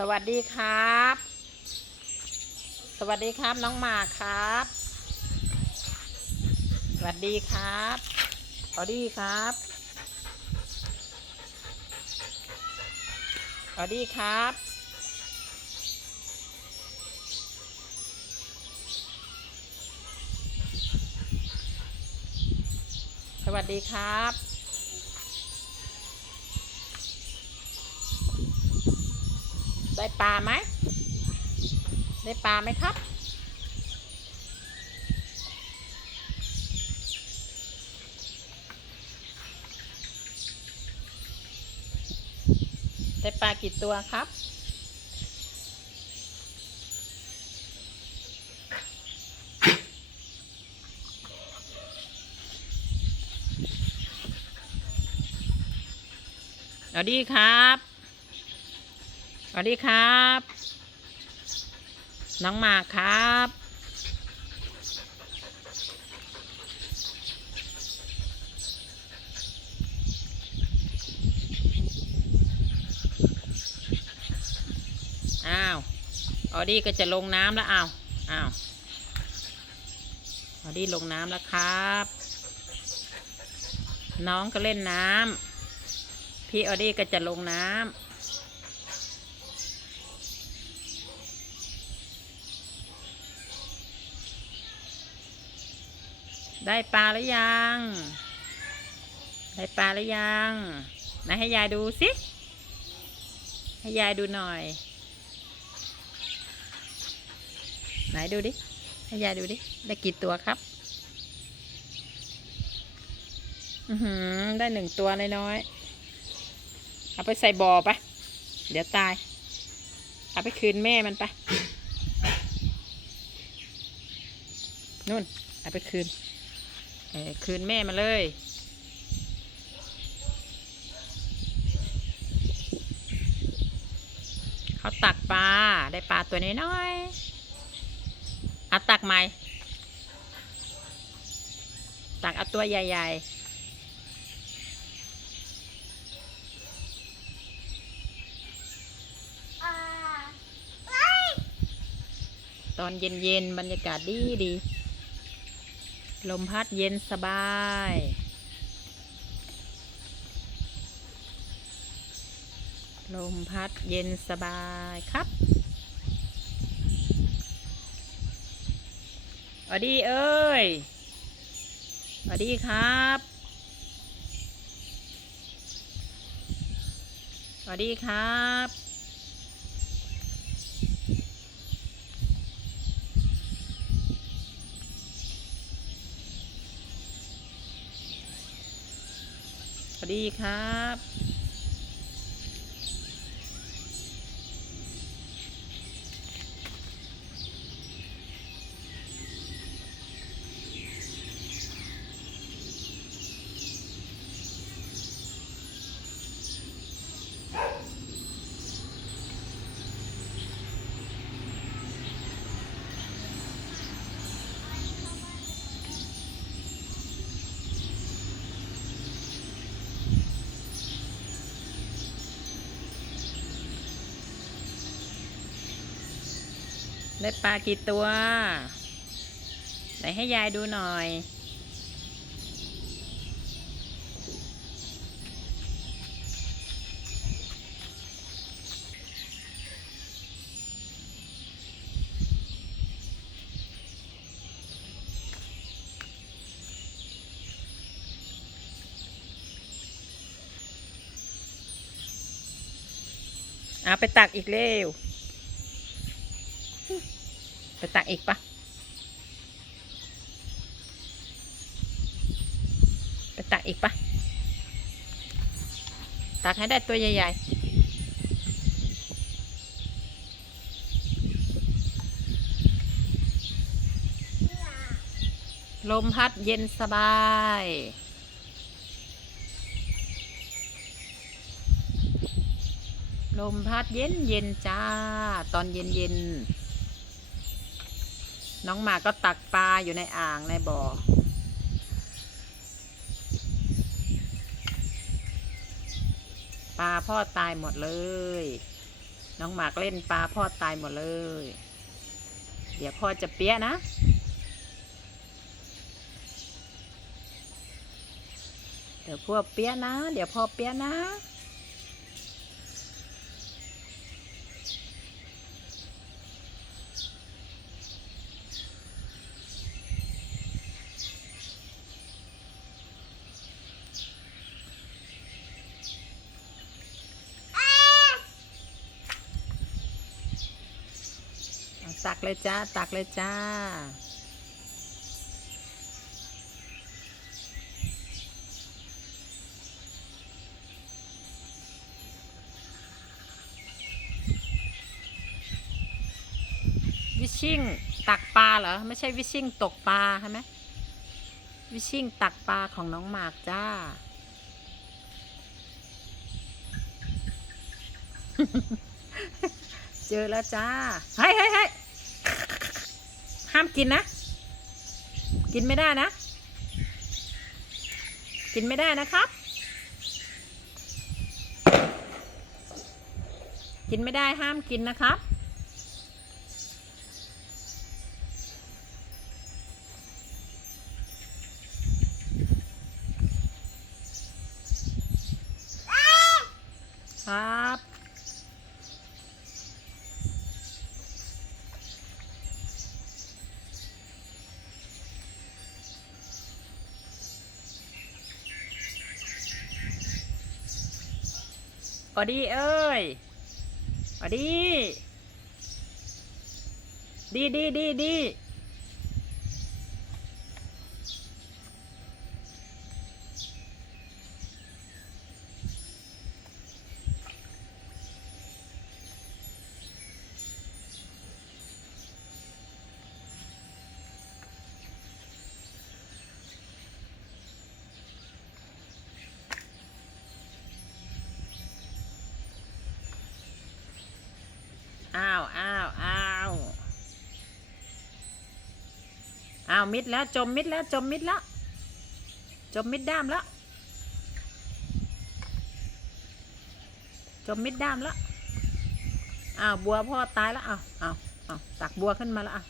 สวัสดีครับ สวัสดีครับน้องหมาครับ สวัสดีครับออดี้ครับออดี้ครับ สวัสดีครับ ได้ปลาไหม ได้ปลาไหมครับ ได้ปลากี่ตัวครับ สวัสดีครับ วัสดีครับ น้องหมากครับ อ้าวออดี้ก็จะลงน้ำแล้วอ้าวอ้าวออดี้ลงน้ำแล้วครับ น้องก็เล่นน้ำพี่ออดี้ก็จะลงน้ำ ได้ปลาหรือยัง ได้ปลาหรือยังไหนให้ยายดูสิ ให้ยายดูหน่อย ไหนดูดิ ให้ยายดูดิ ได้กี่ตัวครับ อือหือ ได้หนึ่งตัวน้อยๆ เอาไปใส่บ่อไปเดี๋ยวตาย เอาไปคืนแม่มันไปนู่น เอาไปคืน คืนแม่มาเลย เขาตักปลา ได้ปลาตัวน้อยๆเอาตักใหม่ ตักเอาตัวใหญ่ๆตอนเย็นๆ บรรยากาศดีดีๆ ลมพัดเย็นสบาย ลมพัดเย็นสบายครับอดีเอ้ยอดีครับอดีครับ สวัสดีครับ ได้ปลากี่ตัว ไหนให้ยายดูหน่อย เอาไปตักอีกเร็ว ตักอีกปะไปตักอีกปะตักให้ได้ตัวใหญ่ๆ ลมพัดเย็นสบายลมพัดเย็นเย็นจ้า ตอนเย็นเย็น น้องหมาก็ตักปลาอยู่ในอ่างในบ่อ ปลาพ่อตายหมดเลย น้องหมากเล่นปลาพ่อตายหมดเลย เดี๋ยวพ่อจะเปี้ยนะเดี๋ยวพ่อเปี้ยนะ เดี๋ยวพ่อเปี้ยนะ เลยจ้า ตักเลยจ้า วิชิ่งตักปลาเหรอ ไม่ใช่วิชิ่งตกปลาใช่ไหมวิชิ่งตักปลาของน้องหมากจ้าเจอแล้วจ้าเฮ้ยเฮ้ยเฮ้ ห้ามกินนะ กินไม่ได้นะ กินไม่ได้นะครับ กินไม่ได้ห้ามกินนะครับครับ อดีเอ้ยอดี ดีดีดีดี อ้าวอ้าวอ้าวอ้าวมิดแล้วจมมิดแล้วจมมิดแล้วจมมิดด้ามแล้วจมมิดด้ามแล้วอ้าวบัวพ่อตายแล้วอ้าวอ้าวอ้าวตักบัวขึ้นมาแล้วอ้าว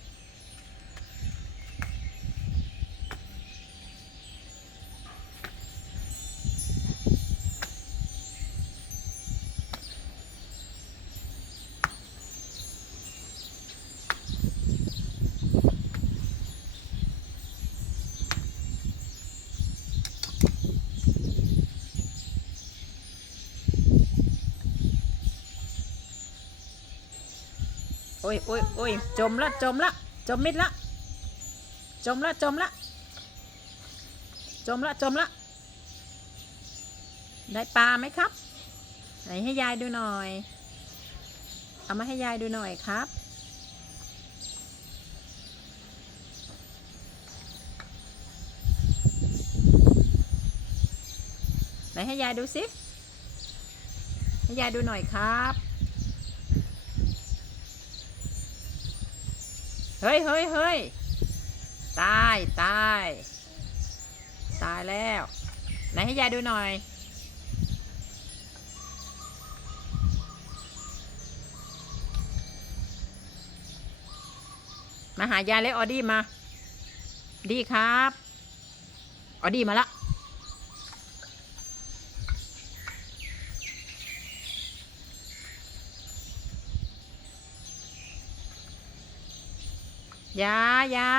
อ้ยโอ้ยโอ้ยจมละจมละจมมิดละจมละจมละจมละจมละได้ปลาไหมครับ ไหนให้ยายดูหน่อย เอามาให้ยายดูหน่อยครับ ไหนให้ยายดูสิให้ยายดูหน่อยครับ เฮ้ยเฮ้ยเฮ้ยตายตายตายแล้ว ไหนให้ยายดูหน่อย มาหายายและออดี้มา ดีครับ ออดี้มาละ ยายา